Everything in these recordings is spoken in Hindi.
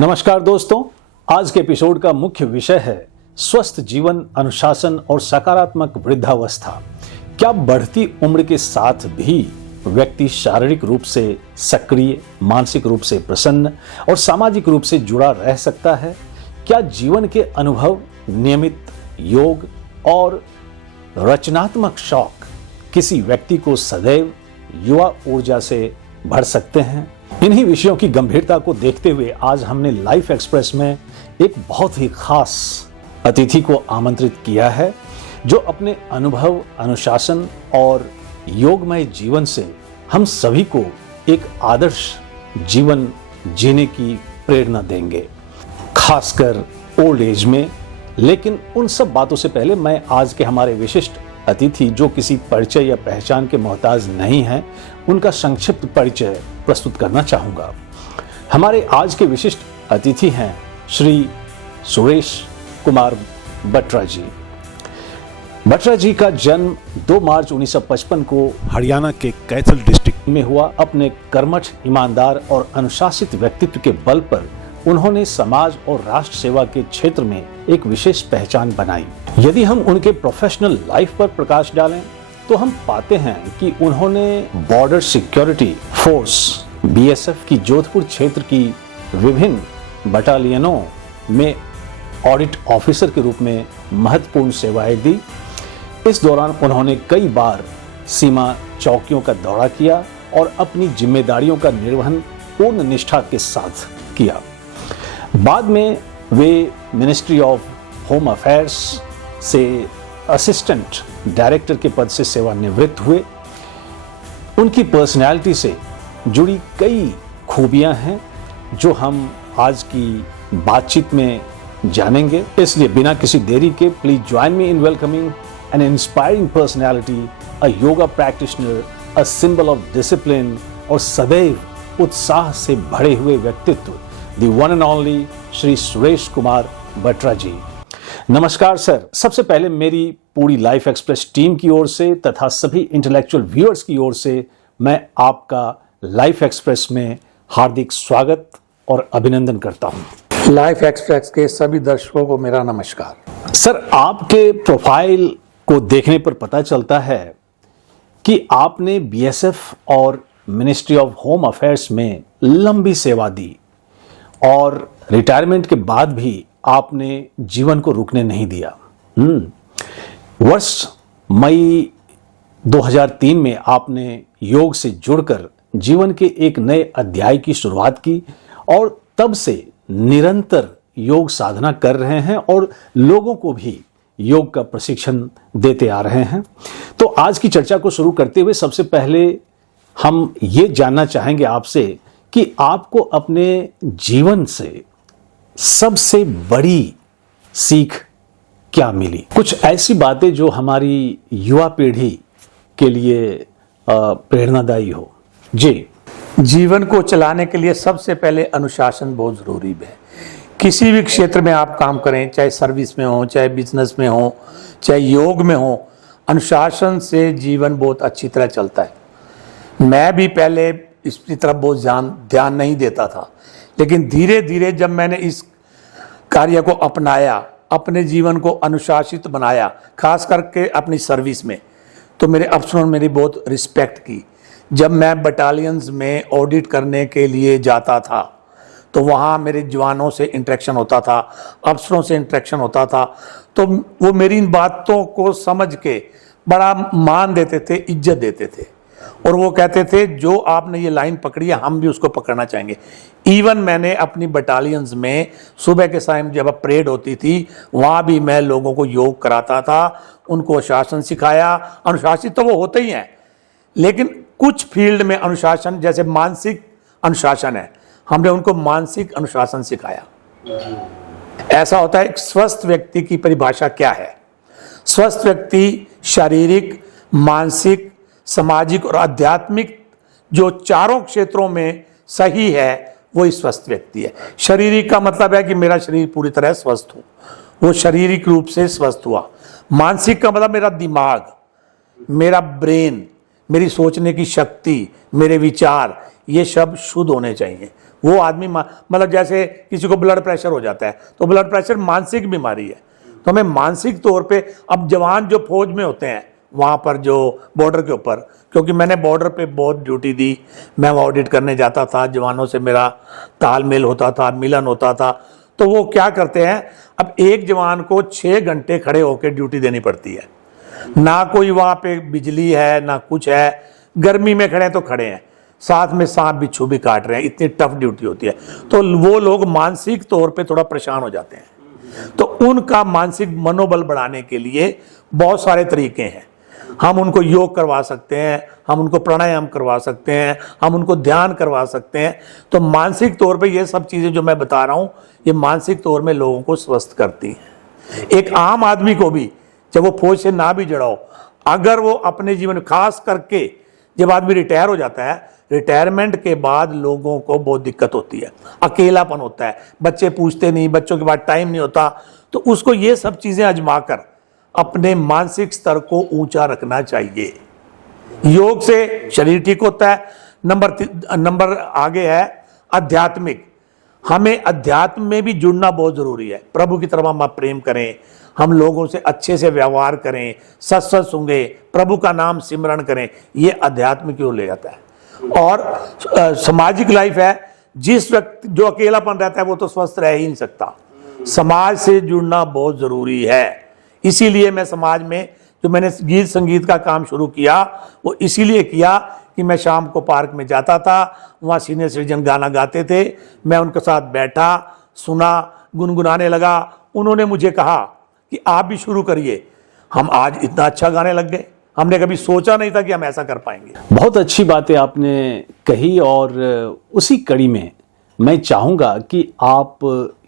नमस्कार दोस्तों, आज के एपिसोड का मुख्य विषय है स्वस्थ जीवन, अनुशासन और सकारात्मक वृद्धावस्था। क्या बढ़ती उम्र के साथ भी व्यक्ति शारीरिक रूप से सक्रिय, मानसिक रूप से प्रसन्न और सामाजिक रूप से जुड़ा रह सकता है? क्या जीवन के अनुभव, नियमित योग और रचनात्मक शौक किसी व्यक्ति को सदैव युवा ऊर्जा से भर सकते हैं? इन्हीं विषयों की गंभीरता को देखते हुए आज हमने लाइफ एक्सप्रेस में एक बहुत ही खास अतिथि को आमंत्रित किया है, जो अपने अनुभव, अनुशासन और योगमय जीवन से हम सभी को एक आदर्श जीवन जीने की प्रेरणा देंगे, खासकर ओल्ड एज में। लेकिन उन सब बातों से पहले मैं आज के हमारे विशिष्ट अतिथि, जो किसी परिचय या पहचान के मोहताज नहीं हैं, उनका संक्षिप्त परिचय प्रस्तुत करना चाहूंगा। हमारे आज के विशिष्ट अतिथि हैं श्री सुरेश कुमार बत्रा जी। बत्रा जी का जन्म 2 मार्च 1955 को हरियाणा के कैथल डिस्ट्रिक्ट में हुआ। अपने कर्मठ, ईमानदार और अनुशासित व्यक्तित्व के बल पर उन्होंने समाज और राष्ट्र सेवा के क्षेत्र में एक विशेष पहचान बनाई। यदि हम उनके प्रोफेशनल लाइफ पर प्रकाश डालें तो हम पाते हैं कि उन्होंने बॉर्डर सिक्योरिटी फोर्स बीएसएफ की जोधपुर क्षेत्र की विभिन्न बटालियनों में ऑडिट ऑफिसर के रूप में महत्वपूर्ण सेवाएं दी। इस दौरान उन्होंने कई बार सीमा चौकियों का दौरा किया और अपनी जिम्मेदारियों का निर्वहन पूर्ण निष्ठा के साथ किया। बाद में वे मिनिस्ट्री ऑफ होम अफेयर्स से असिस्टेंट डायरेक्टर के पद से सेवानिवृत्त हुए। उनकी पर्सनैलिटी से जुड़ी कई खूबियां हैं जो हम आज की बातचीत में जानेंगे। इसलिए बिना किसी देरी के please join me in welcoming an inspiring personality, a yoga practitioner, a symbol of discipline और सदैव उत्साह से भरे हुए व्यक्तित्व, the one and only Shri Suresh Kumar Batra ji. नमस्कार सर। सबसे पहले मेरी पूरी लाइफ एक्सप्रेस टीम की ओर से तथा सभी इंटेलेक्चुअल व्यूअर्स की ओर से मैं आपका लाइफ एक्सप्रेस में हार्दिक स्वागत और अभिनंदन करता हूं। लाइफ एक्सप्रेस के सभी दर्शकों को मेरा नमस्कार। सर, आपके प्रोफाइल को देखने पर पता चलता है कि आपने बीएसएफ और मिनिस्ट्री ऑफ होम अफेयर्स में लंबी सेवा दी और रिटायरमेंट के बाद भी आपने जीवन को रुकने नहीं दिया। वर्ष मई 2003 में आपने योग से जुड़कर जीवन के एक नए अध्याय की शुरुआत की और तब से निरंतर योग साधना कर रहे हैं और लोगों को भी योग का प्रशिक्षण देते आ रहे हैं। तो आज की चर्चा को शुरू करते हुए सबसे पहले हम ये जानना चाहेंगे आपसे कि आपको अपने जीवन से सबसे बड़ी सीख क्या मिली? कुछ ऐसी बातें जो हमारी युवा पीढ़ी के लिए प्रेरणादायी हो। जी। जीवन को चलाने के लिए सबसे पहले अनुशासन बहुत जरूरी है। किसी भी क्षेत्र में आप काम करें, चाहे सर्विस में हो, चाहे बिजनेस में हो, चाहे योग में हो, अनुशासन से जीवन बहुत अच्छी तरह चलता है। मैं भी पहले इसकी तरफ बहुत ध्यान नहीं देता था, लेकिन धीरे धीरे जब मैंने इस कार्य को अपनाया, अपने जीवन को अनुशासित बनाया, खास करके अपनी सर्विस में, तो मेरे अफसरों ने मेरी बहुत रिस्पेक्ट की। जब मैं बटालियंस में ऑडिट करने के लिए जाता था तो वहाँ मेरे जवानों से इंटरेक्शन होता था, अफसरों से इंटरेक्शन होता था, तो वो मेरी इन बातों को समझ के बड़ा मान देते थे, इज्जत देते थे और वो कहते थे जो आपने ये लाइन पकड़ी है हम भी उसको पकड़ना चाहेंगे। इवन मैंने अपनी बटालियंस में सुबह के टाइम जब परेड होती थी वहाँ भी मैं लोगों को योग कराता था, उनको अनुशासन सिखाया। अनुशासित तो वो होते ही हैं, लेकिन कुछ फील्ड में अनुशासन, जैसे मानसिक अनुशासन है, हमने उनको मानसिक अनुशासन सिखाया। ऐसा होता है, एक स्वस्थ व्यक्ति की परिभाषा क्या है? स्वस्थ व्यक्ति शारीरिक, मानसिक, सामाजिक और आध्यात्मिक जो चारों क्षेत्रों में सही है वो स्वस्थ व्यक्ति है। शारीरिक का मतलब है कि मेरा शरीर पूरी तरह स्वस्थ हो, वो शारीरिक रूप से स्वस्थ हुआ। मानसिक का मतलब मेरा दिमाग, मेरा ब्रेन, मेरी सोचने की शक्ति, मेरे विचार, ये सब शुद्ध होने चाहिए। वो आदमी मतलब जैसे किसी को ब्लड प्रेशर हो जाता है, तो ब्लड प्रेशर मानसिक बीमारी है। तो हमें मानसिक तौर पे, अब जवान जो फौज में होते हैं वहाँ पर जो बॉर्डर के ऊपर, क्योंकि मैंने बॉर्डर पे बहुत ड्यूटी दी, मैं वो ऑडिट करने जाता था, जवानों से मेरा तालमेल होता था, मिलन होता था। तो वो क्या करते हैं, अब एक जवान को 6 घंटे खड़े होकर ड्यूटी देनी पड़ती है, ना कोई वहाँ पे बिजली है ना कुछ है, गर्मी में खड़े हैं तो खड़े हैं, साथ में सांप बिच्छू भी काट रहे हैं, इतनी टफ ड्यूटी होती है। तो वो लोग मानसिक तौर पे थोड़ा परेशान हो जाते हैं। तो उनका मानसिक मनोबल बढ़ाने के लिए बहुत सारे तरीके हैं। हम उनको योग करवा सकते हैं, हम उनको प्राणायाम करवा सकते हैं, हम उनको ध्यान करवा सकते हैं। तो मानसिक तौर पे ये सब चीज़ें जो मैं बता रहा हूँ, ये मानसिक तौर में लोगों को स्वस्थ करती हैं। एक आम आदमी को भी, जब वो फौज से ना भी जुड़ा हो, अगर वो अपने जीवन, खास करके जब आदमी रिटायर हो जाता है, रिटायरमेंट के बाद लोगों को बहुत दिक्कत होती है, अकेलापन होता है, बच्चे पूछते नहीं, बच्चों के बाद टाइम नहीं होता। तो उसको ये सब चीज़ें आजमाकर अपने मानसिक स्तर को ऊंचा रखना चाहिए। योग से शरीर ठीक होता है। नंबर आगे है आध्यात्मिक। हमें अध्यात्म में भी जुड़ना बहुत जरूरी है। प्रभु की तरफ हम प्रेम करें, हम लोगों से अच्छे से व्यवहार करें, सत्संग सुने, प्रभु का नाम सिमरण करें, ये अध्यात्म की ओर ले जाता है। और सामाजिक लाइफ है, जिस व्यक्ति जो अकेलापन रहता है वो तो स्वस्थ रह ही नहीं सकता। समाज से जुड़ना बहुत जरूरी है। इसीलिए मैं समाज में, जो मैंने गीत संगीत का काम शुरू किया, वो इसीलिए किया कि मैं शाम को पार्क में जाता था, वहाँ सीनियर सिटीजन गाना गाते थे, मैं उनके साथ बैठा, सुना, गुनगुनाने लगा। उन्होंने मुझे कहा कि आप भी शुरू करिए। हम आज इतना अच्छा गाने लग गए, हमने कभी सोचा नहीं था कि हम ऐसा कर पाएंगे। बहुत अच्छी बातें आपने कही, और उसी कड़ी में मैं चाहूँगा कि आप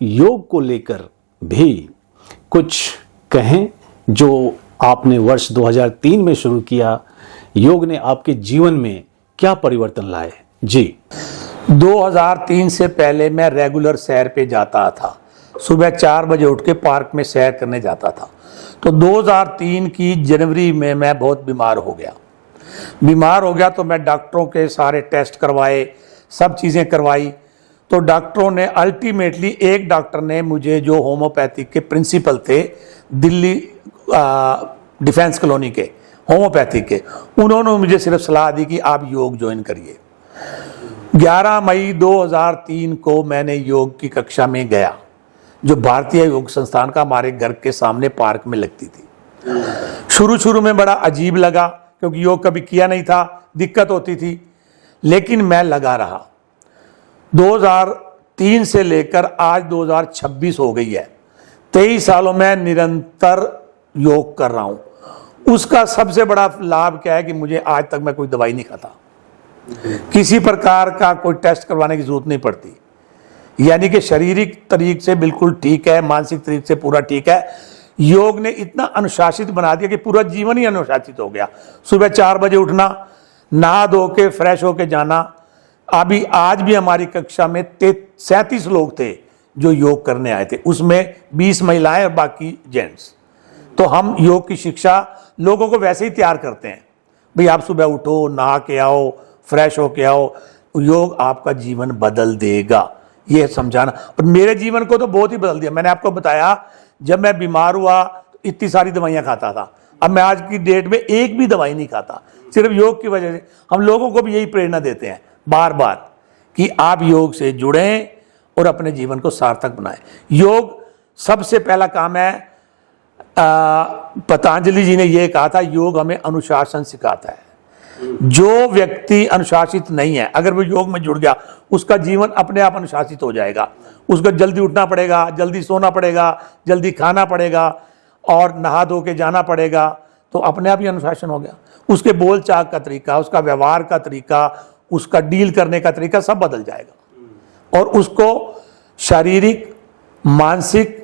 योग को लेकर भी कुछ कहें, जो आपने वर्ष 2003 में शुरू किया। योग ने आपके जीवन में क्या परिवर्तन लाए? जी। 2003 से पहले मैं रेगुलर सैर पे जाता था, सुबह 4 बजे उठ के पार्क में सैर करने जाता था। तो 2003 की जनवरी में मैं बहुत बीमार हो गया तो मैं डॉक्टरों के सारे टेस्ट करवाए, सब चीज़ें करवाई। तो डॉक्टरों ने अल्टीमेटली, एक डॉक्टर ने मुझे, जो होम्योपैथिक के प्रिंसिपल थे दिल्ली डिफेंस कॉलोनी के होम्योपैथिक के, उन्होंने मुझे सिर्फ सलाह दी कि आप योग ज्वाइन करिए। 11 मई 2003 को मैंने योग की कक्षा में गया, जो भारतीय योग संस्थान का हमारे घर के सामने पार्क में लगती थी। शुरू में बड़ा अजीब लगा, क्योंकि योग कभी किया नहीं था, दिक्कत होती थी, लेकिन मैं लगा रहा। 2003 से लेकर आज 2026 हो गई है, 23 सालों में निरंतर योग कर रहा हूं। उसका सबसे बड़ा लाभ क्या है कि मुझे आज तक मैं कोई दवाई नहीं खाता, किसी प्रकार का कोई टेस्ट करवाने की जरूरत नहीं पड़ती। यानी कि शारीरिक तरीके से बिल्कुल ठीक है, मानसिक तरीके से पूरा ठीक है। योग ने इतना अनुशासित बना दिया कि पूरा जीवन ही अनुशासित हो गया। सुबह 4 बजे उठना, नहा धो के फ्रेश होके जाना। अभी आज भी हमारी कक्षा में 37 लोग थे जो योग करने आए थे, उसमें 20 महिलाएं और बाकी जेंट्स। तो हम योग की शिक्षा लोगों को वैसे ही तैयार करते हैं, भाई आप सुबह उठो, नहा के आओ, फ्रेश होके आओ, योग आपका जीवन बदल देगा, ये समझाना। और मेरे जीवन को तो बहुत ही बदल दिया। मैंने आपको बताया, जब मैं बीमार हुआ तो इतनी सारी दवाइयाँ खाता था, अब मैं आज की डेट में एक भी दवाई नहीं खाता, सिर्फ योग की वजह से। हम लोगों को भी यही प्रेरणा देते हैं बार बार कि आप योग से जुड़ें और अपने जीवन को सार्थक बनाएं। योग सबसे पहला काम है, पतंजलि जी ने यह कहा था, योग हमें अनुशासन सिखाता है। जो व्यक्ति अनुशासित नहीं है, अगर वो योग में जुड़ गया, उसका जीवन अपने आप अनुशासित हो जाएगा। उसको जल्दी उठना पड़ेगा, जल्दी सोना पड़ेगा, जल्दी खाना पड़ेगा और नहा धो के जाना पड़ेगा, तो अपने आप ही अनुशासन हो गया। उसके बोलचाल का तरीका, उसका व्यवहार का तरीका, उसका डील करने का तरीका सब बदल जाएगा और उसको शारीरिक, मानसिक,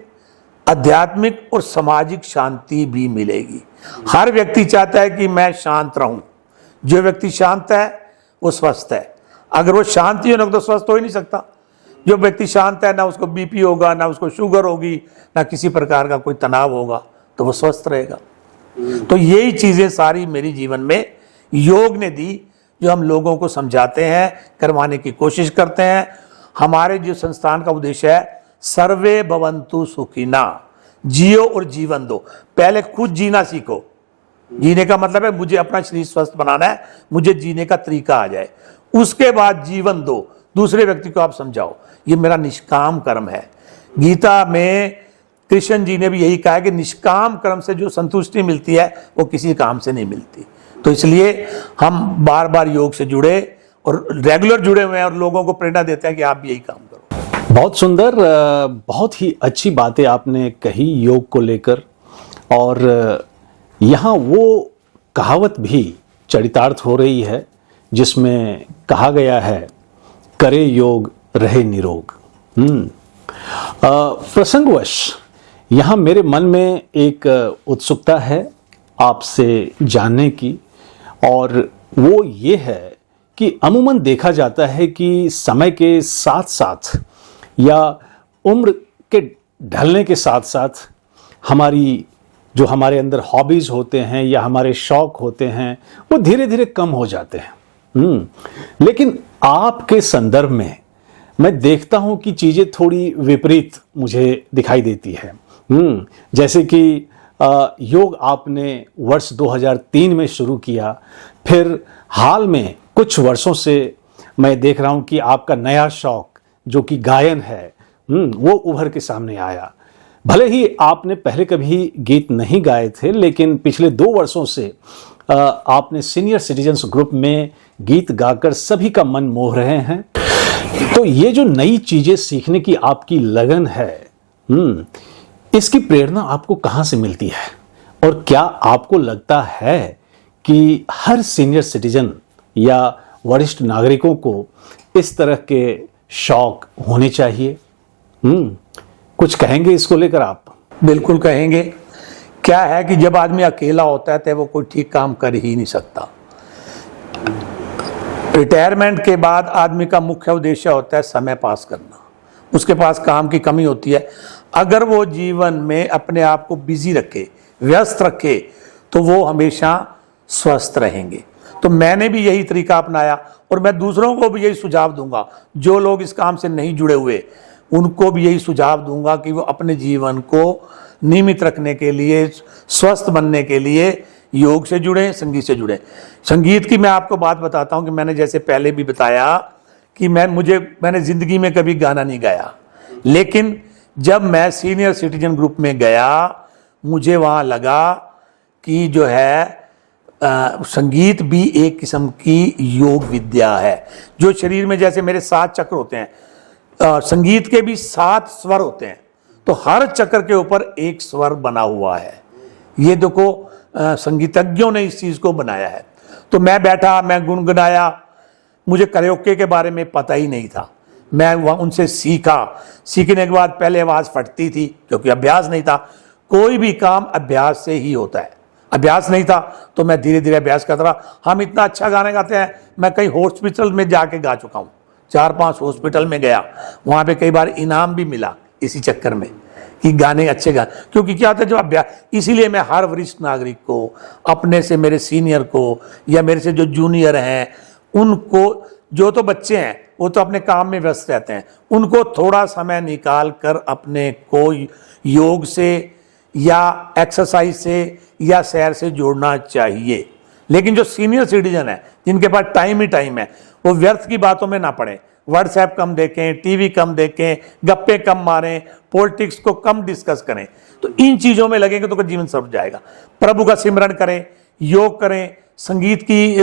आध्यात्मिक और सामाजिक शांति भी मिलेगी। हर व्यक्ति चाहता है कि मैं शांत रहूं। जो व्यक्ति शांत है वो स्वस्थ है। अगर वो शांति हो तो स्वस्थ हो ही नहीं सकता। जो व्यक्ति शांत है, ना उसको बीपी होगा, ना उसको शुगर होगी, ना किसी प्रकार का कोई तनाव होगा, तो वो स्वस्थ रहेगा। तो यही चीजें सारी मेरी जीवन में योग ने दी, जो हम लोगों को समझाते हैं, करवाने की कोशिश करते हैं। हमारे जो संस्थान का उद्देश्य है सर्वे भवन्तु सुखिना, जियो और जीवन दो। पहले खुद जीना सीखो। जीने का मतलब है मुझे अपना शरीर स्वस्थ बनाना है, मुझे जीने का तरीका आ जाए, उसके बाद जीवन दो, दूसरे व्यक्ति को आप समझाओ। ये मेरा निष्काम कर्म है। गीता में कृष्ण जी ने भी यही कहा है कि निष्काम कर्म से जो संतुष्टि मिलती है वो किसी काम से नहीं मिलती। तो इसलिए हम बार बार योग से जुड़े और रेगुलर जुड़े हुए हैं और लोगों को प्रेरणा देते हैं कि आप भी यही काम करो। बहुत सुंदर, बहुत ही अच्छी बातें आपने कही योग को लेकर। और यहाँ वो कहावत भी चरितार्थ हो रही है जिसमें कहा गया है, करे योग रहे निरोग। प्रसंगवश यहाँ मेरे मन में एक उत्सुकता है आपसे जानने की, और वो ये है कि अमूमन देखा जाता है कि समय के साथ साथ या उम्र के ढलने के साथ साथ जो हमारे अंदर हॉबीज होते हैं या हमारे शौक होते हैं वो धीरे धीरे कम हो जाते हैं। लेकिन आपके संदर्भ में मैं देखता हूं कि चीजें थोड़ी विपरीत मुझे दिखाई देती है। जैसे कि योग आपने वर्ष 2003 में शुरू किया, फिर हाल में कुछ वर्षों से मैं देख रहा हूं कि आपका नया शौक जो कि गायन है वो उभर के सामने आया। भले ही आपने पहले कभी गीत नहीं गाए थे, लेकिन पिछले 2 वर्षों से आपने सीनियर सिटीजन्स ग्रुप में गीत गाकर सभी का मन मोह रहे हैं। तो ये जो नई चीजें सीखने की आपकी लगन है, इसकी प्रेरणा आपको कहां से मिलती है? और क्या आपको लगता है कि हर सीनियर सिटीजन या वरिष्ठ नागरिकों को इस तरह के शौक होने चाहिए? कुछ कहेंगे इसको लेकर आप? बिल्कुल कहेंगे। क्या है कि जब आदमी अकेला होता है तो वो कोई ठीक काम कर ही नहीं सकता। रिटायरमेंट के बाद आदमी का मुख्य उद्देश्य होता है समय पास करना। उसके पास काम की कमी होती है। अगर वो जीवन में अपने आप को बिजी रखे, व्यस्त रखे, तो वो हमेशा स्वस्थ रहेंगे। तो मैंने भी यही तरीका अपनाया और मैं दूसरों को भी यही सुझाव दूंगा। जो लोग इस काम से नहीं जुड़े हुए उनको भी यही सुझाव दूंगा कि वो अपने जीवन को नियमित रखने के लिए, स्वस्थ बनने के लिए योग से जुड़ें, संगीत से जुड़ें। संगीत की मैं आपको बात बताता हूं कि मैंने जैसे पहले भी बताया कि मैंने जिंदगी में कभी गाना नहीं गाया, लेकिन जब मैं सीनियर सिटीजन ग्रुप में गया मुझे वहां लगा कि जो है संगीत भी एक किस्म की योग विद्या है। जो शरीर में जैसे मेरे 7 चक्र होते हैं, संगीत के भी 7 स्वर होते हैं, तो हर चक्र के ऊपर एक स्वर बना हुआ है। ये देखो संगीतज्ञों ने इस चीज को बनाया है। तो मैं बैठा, मैं गुनगुनाया। मुझे करियोके के बारे में पता ही नहीं था। मैं उनसे सीखा। सीखने के बाद पहले आवाज फटती थी क्योंकि अभ्यास नहीं था। कोई भी काम अभ्यास से ही होता है। अभ्यास नहीं था तो मैं धीरे धीरे अभ्यास करता रहा। हम इतना अच्छा गाने गाते हैं, मैं कई हॉस्पिटल में जाके गा चुका हूँ। 4-5 हॉस्पिटल में गया, वहां पे कई बार इनाम भी मिला इसी चक्कर में कि गाने अच्छे गा। क्योंकि क्या होता है जब अभ्यास, इसीलिए मैं हर वरिष्ठ नागरिक को, अपने से मेरे सीनियर को या मेरे से जो जूनियर हैं उनको, जो तो बच्चे हैं वो तो अपने काम में व्यस्त रहते हैं, उनको थोड़ा समय निकाल कर अपने को योग से या एक्सरसाइज से या सैर से जोड़ना चाहिए। लेकिन जो सीनियर सिटीजन है जिनके पास टाइम ही टाइम है, वो व्यर्थ की बातों में ना पड़े। व्हाट्सएप कम देखें, टीवी कम देखें, गप्पे कम मारें, पॉलिटिक्स को कम डिस्कस करें। तो इन चीजों में लगेंगे तो जीवन सर जाएगा। प्रभु का सिमरन करें, योग करें, संगीत की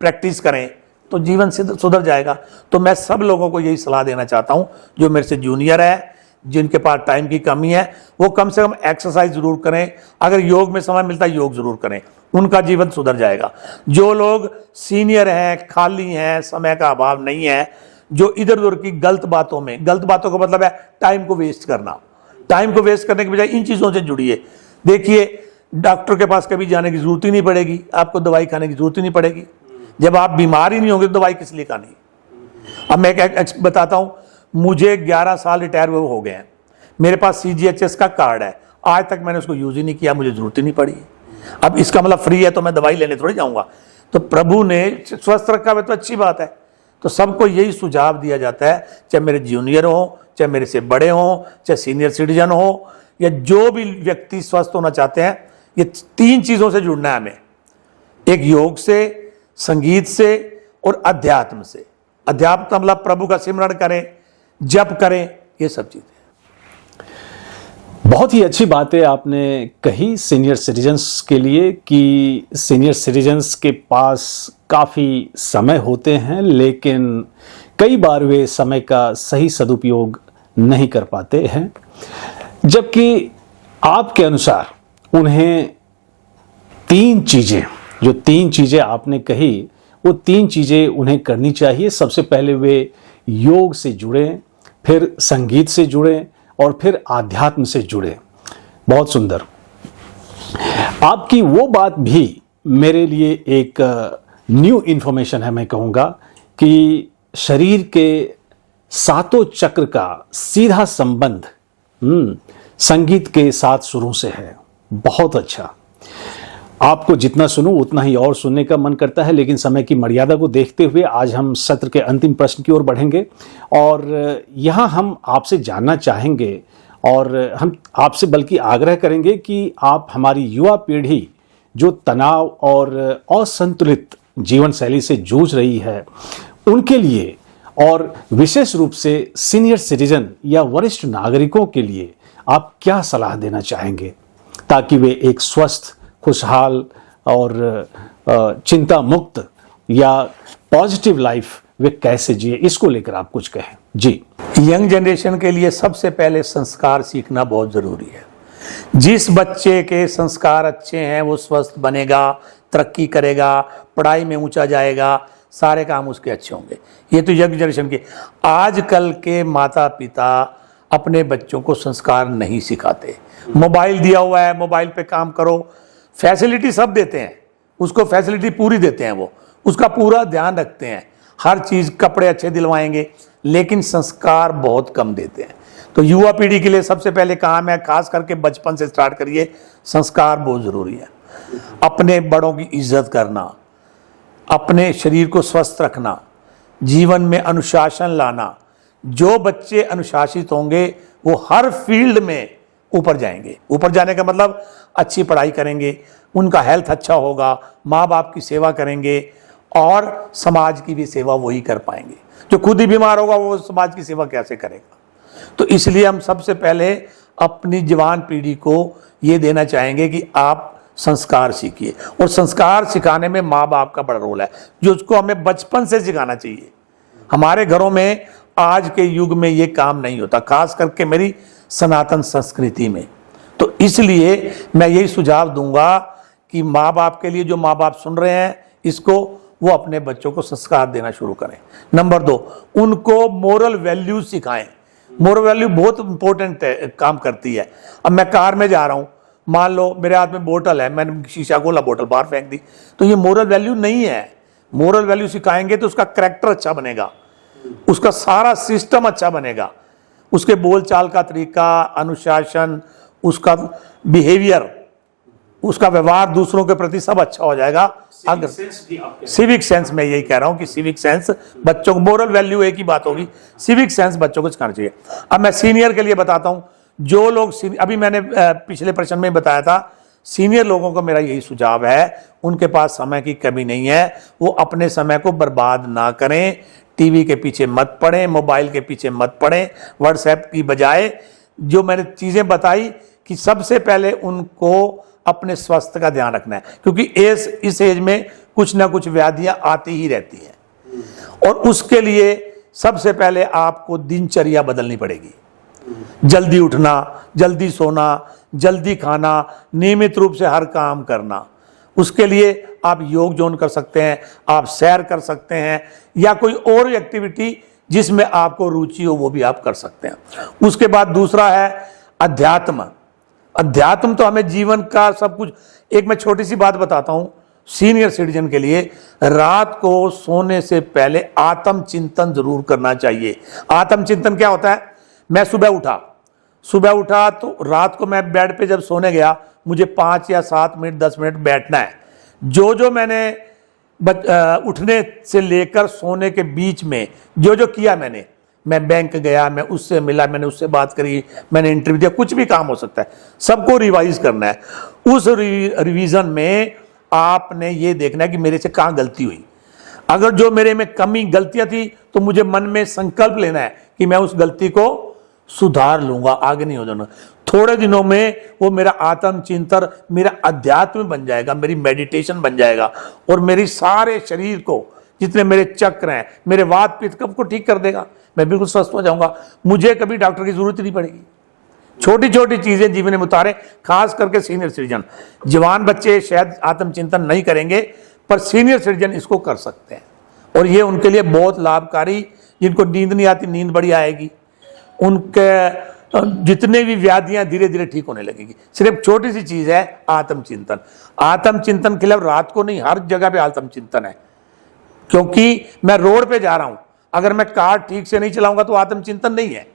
प्रैक्टिस करें तो जीवन सुधर जाएगा। तो मैं सब लोगों को यही सलाह देना चाहता हूं, जो मेरे से जूनियर है, जिनके पास टाइम की कमी है, वो कम से कम एक्सरसाइज जरूर करें। अगर योग में समय मिलता है योग जरूर करें, उनका जीवन सुधर जाएगा। जो लोग सीनियर हैं, खाली हैं, समय का अभाव नहीं है, जो इधर उधर की गलत बातों का मतलब है टाइम को वेस्ट करना, टाइम को वेस्ट करने के बजाय इन चीजों से जुड़िए। देखिए, डॉक्टर के पास कभी जाने की जरूरत ही नहीं पड़ेगी, आपको दवाई खाने की जरूरत ही नहीं पड़ेगी। जब आप बीमार ही नहीं होंगे तो दवाई किस लिए खानी। अब मैं एक बताता हूं, मुझे 11 साल रिटायर हुए हो गए हैं, मेरे पास CGHS का कार्ड है, आज तक मैंने उसको यूज ही नहीं किया, मुझे जरूरत ही नहीं पड़ी। अब इसका मतलब फ्री है तो मैं दवाई लेने थोड़ी जाऊंगा। तो प्रभु ने स्वस्थ रखा हुआ तो अच्छी बात है, तो सबको यही सुझाव दिया जाता है, चाहे मेरे जूनियर हो, चाहे मेरे से बड़े हों, चाहे सीनियर सिटीजन हो, या जो भी व्यक्ति स्वस्थ होना चाहते हैं, ये 3 चीज़ों से जुड़ना है हमें। एक योग से, संगीत से और अध्यात्म से। अध्यात्म मतलब प्रभु का सिमरण करें, जप करें, ये सब चीज़ें। बहुत ही अच्छी बातें आपने कही सीनियर सिटीजन्स के लिए कि सीनियर सिटीजन्स के पास काफ़ी समय होते हैं, लेकिन कई बार वे समय का सही सदुपयोग नहीं कर पाते हैं, जबकि आपके अनुसार उन्हें 3 चीज़ें, जो 3 चीज़ें आपने कही, वो 3 चीज़ें उन्हें करनी चाहिए। सबसे पहले वे योग से जुड़ें, फिर संगीत से जुड़ें और फिर आध्यात्म से जुड़ें। बहुत सुंदर। आपकी वो बात भी मेरे लिए एक न्यू इन्फॉर्मेशन है, मैं कहूँगा कि शरीर के 7 चक्र का सीधा संबंध संगीत के साथ शुरू से है। बहुत अच्छा। आपको जितना सुनूं उतना ही और सुनने का मन करता है, लेकिन समय की मर्यादा को देखते हुए आज हम सत्र के अंतिम प्रश्न की ओर बढ़ेंगे और यहाँ हम आपसे जानना चाहेंगे और हम आपसे बल्कि आग्रह करेंगे कि आप हमारी युवा पीढ़ी जो तनाव और असंतुलित जीवन शैली से जूझ रही है, उनके लिए और विशेष रूप से सीनियर सिटीजन या वरिष्ठ नागरिकों के लिए आप क्या सलाह देना चाहेंगे ताकि वे एक स्वस्थ, खुशहाल और चिंता मुक्त या पॉजिटिव लाइफ वे कैसे जिए, इसको लेकर आप कुछ कहें। जी। यंग जनरेशन के लिए सबसे पहले संस्कार सीखना बहुत ज़रूरी है। जिस बच्चे के संस्कार अच्छे हैं वो स्वस्थ बनेगा, तरक्की करेगा, पढ़ाई में ऊंचा जाएगा, सारे काम उसके अच्छे होंगे। ये तो यंग जनरेशन के। आजकल के माता पिता अपने बच्चों को संस्कार नहीं सिखाते। मोबाइल दिया हुआ है, मोबाइल पे काम करो, फैसिलिटी सब देते हैं, उसको फैसिलिटी पूरी देते हैं, वो उसका पूरा ध्यान रखते हैं, हर चीज़, कपड़े अच्छे दिलवाएंगे, लेकिन संस्कार बहुत कम देते हैं। तो युवा पीढ़ी के लिए सबसे पहले काम है, खास करके बचपन से स्टार्ट करिए, संस्कार बहुत ज़रूरी है। अपने बड़ों की इज्जत करना, अपने शरीर को स्वस्थ रखना, जीवन में अनुशासन लाना। जो बच्चे अनुशासित होंगे वो हर फील्ड में ऊपर जाएंगे। ऊपर जाने का मतलब अच्छी पढ़ाई करेंगे, उनका हेल्थ अच्छा होगा, माँ बाप की सेवा करेंगे और समाज की भी सेवा वही कर पाएंगे। जो खुद ही बीमार होगा वो समाज की सेवा कैसे करेगा। तो इसलिए हम सबसे पहले अपनी जवान पीढ़ी को ये देना चाहेंगे कि आप संस्कार सीखिए, और संस्कार सिखाने में माँ बाप का बड़ा रोल है, जो उसको हमें बचपन से सिखाना चाहिए। हमारे घरों में आज के युग में ये काम नहीं होता, खास करके मेरी सनातन संस्कृति में। तो इसलिए मैं यही सुझाव दूंगा कि माँ बाप के लिए, जो माँ बाप सुन रहे हैं इसको, वो अपने बच्चों को संस्कार देना शुरू करें। नंबर 2, उनको मोरल वैल्यूज सिखाएं। मोरल वैल्यू बहुत इंपॉर्टेंट काम करती है। अब मैं कार में जा रहा हूँ, मान लो मेरे हाथ में बोतल है, मैंने शीशा खोला, बोतल बाहर फेंक दी, तो ये मोरल वैल्यू नहीं है। मोरल वैल्यू सिखाएंगे तो उसका कैरेक्टर अच्छा बनेगा, उसका सारा सिस्टम अच्छा बनेगा, उसके बोलचाल का तरीका, अनुशासन, उसका बिहेवियर, उसका व्यवहार दूसरों के प्रति सब अच्छा हो जाएगा। अगर सिविक सेंस, मैं यही कह रहा हूं कि सिविक सेंस बच्चों को, मोरल वैल्यू एक ही बात होगी, सिविक सेंस बच्चों को सिखाना चाहिए। अब मैं सीनियर के लिए बताता हूं, जो लोग, अभी मैंने पिछले प्रश्न में बताया था, सीनियर लोगों को मेरा यही सुझाव है, उनके पास समय की कमी नहीं है, वो अपने समय को बर्बाद ना करें, टीवी के पीछे मत पड़ें, मोबाइल के पीछे मत पड़ें, व्हाट्सएप की बजाय जो मैंने चीज़ें बताई कि सबसे पहले उनको अपने स्वास्थ्य का ध्यान रखना है, क्योंकि इस एज में कुछ ना कुछ व्याधियां आती ही रहती हैं, और उसके लिए सबसे पहले आपको दिनचर्या बदलनी पड़ेगी। जल्दी उठना, जल्दी सोना, जल्दी खाना, नियमित रूप से हर काम करना। उसके लिए आप योग जोन कर सकते हैं, आप सैर कर सकते हैं, या कोई और एक्टिविटी जिसमें आपको रुचि हो वो भी आप कर सकते हैं। उसके बाद दूसरा है अध्यात्म। अध्यात्म तो हमें जीवन का सब कुछ। एक मैं छोटी सी बात बताता हूं, सीनियर सिटीजन के लिए रात को सोने से पहले आत्मचिंतन जरूर करना चाहिए। आत्मचिंतन क्या होता है? मैं सुबह उठा तो रात को मैं बेड पे जब सोने गया, मुझे 5 या 7 मिनट 10 मिनट बैठना है। जो मैंने उठने से लेकर सोने के बीच में जो जो किया मैं बैंक गया, मैं उससे मिला, मैंने उससे बात करी, मैंने इंटरव्यू दिया, कुछ भी काम हो सकता है, सबको रिवाइज करना है। उस रिवीजन में आपने ये देखना है कि मेरे से कहाँ गलती हुई। अगर जो मेरे में कमी गलतियां थी तो मुझे मन में संकल्प लेना है कि मैं उस गलती को सुधार लूंगा, आगे नहीं हो जाना। थोड़े दिनों में वो मेरा आत्म चिंतन, मेरा अध्यात्म बन जाएगा, मेरी मेडिटेशन बन जाएगा और मेरी सारे शरीर को, जितने मेरे चक्र हैं, मेरे वात पित्त को ठीक कर देगा। मैं बिल्कुल स्वस्थ हो जाऊंगा, मुझे कभी डॉक्टर की जरूरत नहीं पड़ेगी। छोटी छोटी चीजें जीवन में उतारे, खास करके सीनियर सिटीजन। जवान बच्चे शायद आत्मचिंतन नहीं करेंगे, पर सीनियर सिटीजन इसको कर सकते हैं और ये उनके लिए बहुत लाभकारी। जिनको नींद नहीं आती, नींद बड़ी आएगी, उनके जितने भी व्याधियां धीरे धीरे ठीक होने लगेगी। सिर्फ छोटी सी चीज है आत्मचिंतन। आत्मचिंतन के लिए रात को नहीं, हर जगह पे आत्मचिंतन है। क्योंकि मैं रोड पे जा रहा हूं, अगर मैं कार ठीक से नहीं चलाऊंगा तो आत्मचिंतन नहीं है।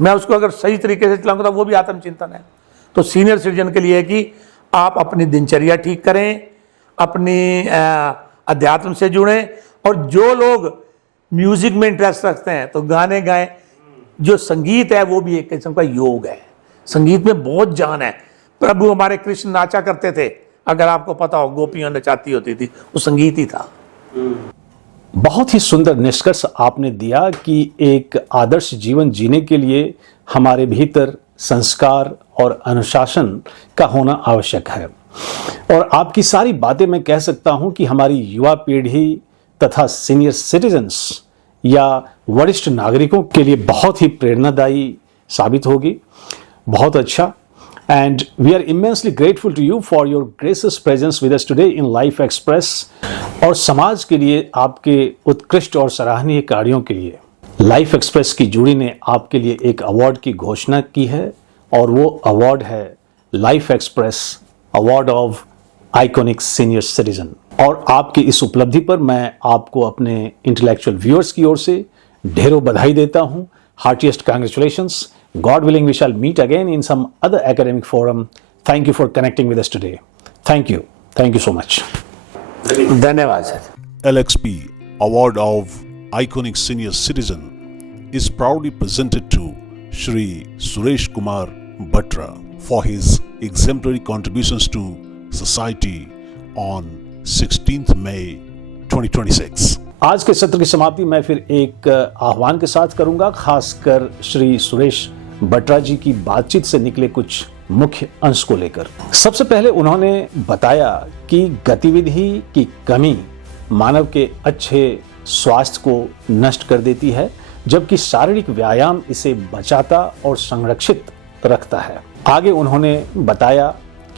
मैं उसको अगर सही तरीके से चलाऊंगा तो वो भी आत्मचिंतन है। तो सीनियर सिटीजन के लिए है कि आप अपनी दिनचर्या ठीक करें, अपनी अध्यात्म से जुड़ें, और जो लोग म्यूजिक में इंटरेस्ट रखते हैं तो गाने गाएं। जो संगीत है वो भी एक किस्म का योग है, संगीत में बहुत जान है। प्रभु हमारे कृष्ण नाचा करते थे, अगर आपको पता हो, गोपियां नचाती होती थी, वो संगीत ही था। बहुत ही सुंदर निष्कर्ष आपने दिया कि एक आदर्श जीवन जीने के लिए हमारे भीतर संस्कार और अनुशासन का होना आवश्यक है। और आपकी सारी बातें मैं कह सकता हूं कि हमारी युवा पीढ़ी तथा सीनियर सिटीजन्स या वरिष्ठ नागरिकों के लिए बहुत ही प्रेरणादायी साबित होगी। बहुत अच्छा। And we are immensely grateful to you for your gracious presence with us today in Life Express। और समाज के लिए आपके उत्कृष्ट और सराहनीय कार्यों के लिए लाइफ एक्सप्रेस की जूरी ने आपके लिए एक अवार्ड की घोषणा की है, और वो अवार्ड है life express award of iconic senior citizen. और आपकी इस उपलब्धि पर मैं आपको अपने इंटेलेक्चुअल व्यूअर्स की ओर से ढेरों बधाई देता हूं। Heartiest congratulations. God willing, we shall meet again in some other academic forum. Thank you for connecting with us today. Thank you. Thank you so much. धन्यवाद sir. LXP Award of Iconic Senior Citizen is proudly presented to Shri Suresh Kumar Batra for his exemplary contributions to society on 16th May 2026. आज के सत्र की समाप्ति मैं फिर एक आह्वान के साथ करूंगा, खासकर श्री सुरेश बत्रा जी की बातचीत से निकले कुछ मुख्य अंश को लेकर। सबसे पहले उन्होंने बताया कि गतिविधि की कमी मानव के अच्छे स्वास्थ्य को नष्ट कर देती है, जबकि शारीरिक व्यायाम इसे बचाता और संरक्षित रखता है। आगे उन्होंने बताया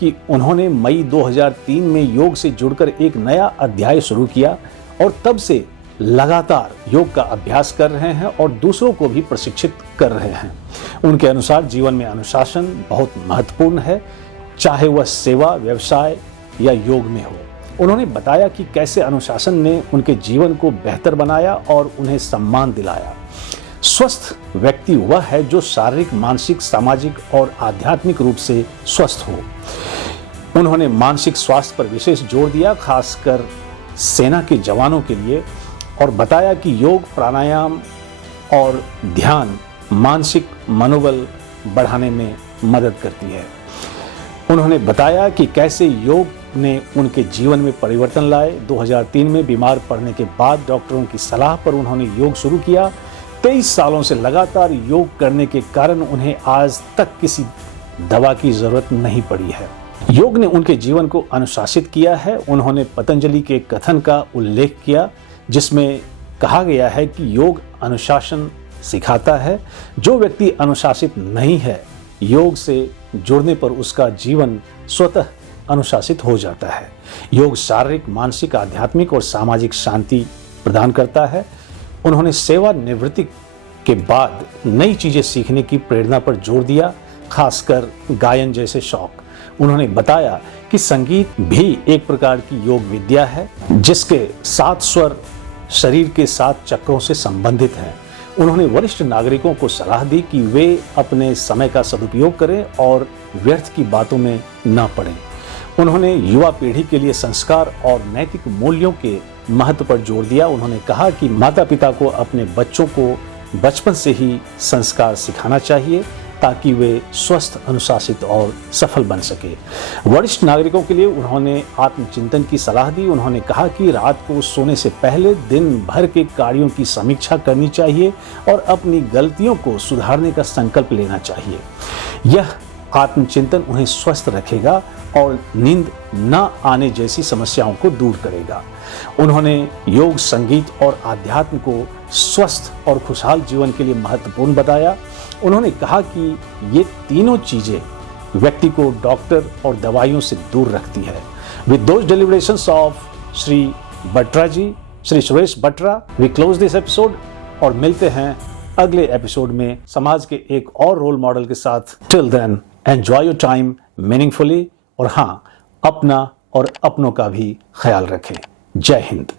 कि उन्होंने मई 2003 में योग से जुड़कर एक नया अध्याय शुरू किया और तब से लगातार योग का अभ्यास कर रहे हैं और दूसरों को भी प्रशिक्षित कर रहे हैं। उनके अनुसार जीवन में अनुशासन बहुत महत्वपूर्ण है, चाहे वह सेवा, व्यवसाय या योग में हो। उन्होंने बताया कि कैसे अनुशासन ने उनके जीवन को बेहतर बनाया और उन्हें सम्मान दिलाया। स्वस्थ व्यक्ति वह है जो शारीरिक, मानसिक, सामाजिक और आध्यात्मिक रूप से स्वस्थ हो। उन्होंने मानसिक स्वास्थ्य पर विशेष जोर दिया, खासकर सेना के जवानों के लिए, और बताया कि योग, प्राणायाम और ध्यान मानसिक मनोबल बढ़ाने में मदद करती है। उन्होंने बताया कि कैसे योग ने उनके जीवन में परिवर्तन लाए। 2003 में बीमार पड़ने के बाद डॉक्टरों की सलाह पर उन्होंने योग शुरू किया। 23 सालों से लगातार योग करने के कारण उन्हें आज तक किसी दवा की जरूरत नहीं पड़ी है। योग ने उनके जीवन को अनुशासित किया है। उन्होंने पतंजलि के कथन का उल्लेख किया, जिसमें कहा गया है कि योग अनुशासन सिखाता है। जो व्यक्ति अनुशासित नहीं है, योग से जुड़ने पर उसका जीवन स्वतः अनुशासित हो जाता है। योग शारीरिक, मानसिक, आध्यात्मिक और सामाजिक शांति प्रदान करता है। उन्होंने सेवानिवृत्ति के बाद नई चीजें सीखने की प्रेरणा पर जोर दिया, खासकर गायन जैसे शौक। उन्होंने बताया कि संगीत भी एक प्रकार की योग विद्या है, जिसके 7 स्वर शरीर के 7 चक्रों से संबंधित हैं। उन्होंने वरिष्ठ नागरिकों को सलाह दी कि वे अपने समय का सदुपयोग करें और व्यर्थ की बातों में न पड़ें। उन्होंने युवा पीढ़ी के लिए संस्कार और नैतिक मूल्यों के महत्व पर जोर दिया। उन्होंने कहा कि माता पिता को अपने बच्चों को बचपन से ही संस्कार सिखाना चाहिए ताकि वे स्वस्थ, अनुशासित और सफल बन सके। वरिष्ठ नागरिकों के लिए उन्होंने आत्मचिंतन की सलाह दी। उन्होंने कहा कि रात को सोने से पहले दिन भर के कार्यों की समीक्षा करनी चाहिए और अपनी गलतियों को सुधारने का संकल्प लेना चाहिए। यह आत्मचिंतन उन्हें स्वस्थ रखेगा और नींद न आने जैसी समस्याओं को दूर करेगा। उन्होंने योग, संगीत और अध्यात्म को स्वस्थ और खुशहाल जीवन के लिए महत्वपूर्ण बताया। उन्होंने कहा कि ये तीनों चीजें व्यक्ति को डॉक्टर और दवाइयों से दूर रखती है। With those deliberations of Shri Batra ji, Shri Suresh Batra, we close this episode और मिलते हैं अगले एपिसोड में समाज के एक और रोल मॉडल के साथ। Till then enjoy your time meaningfully और हाँ, अपना और अपनों का भी ख्याल रखें। जय हिंद।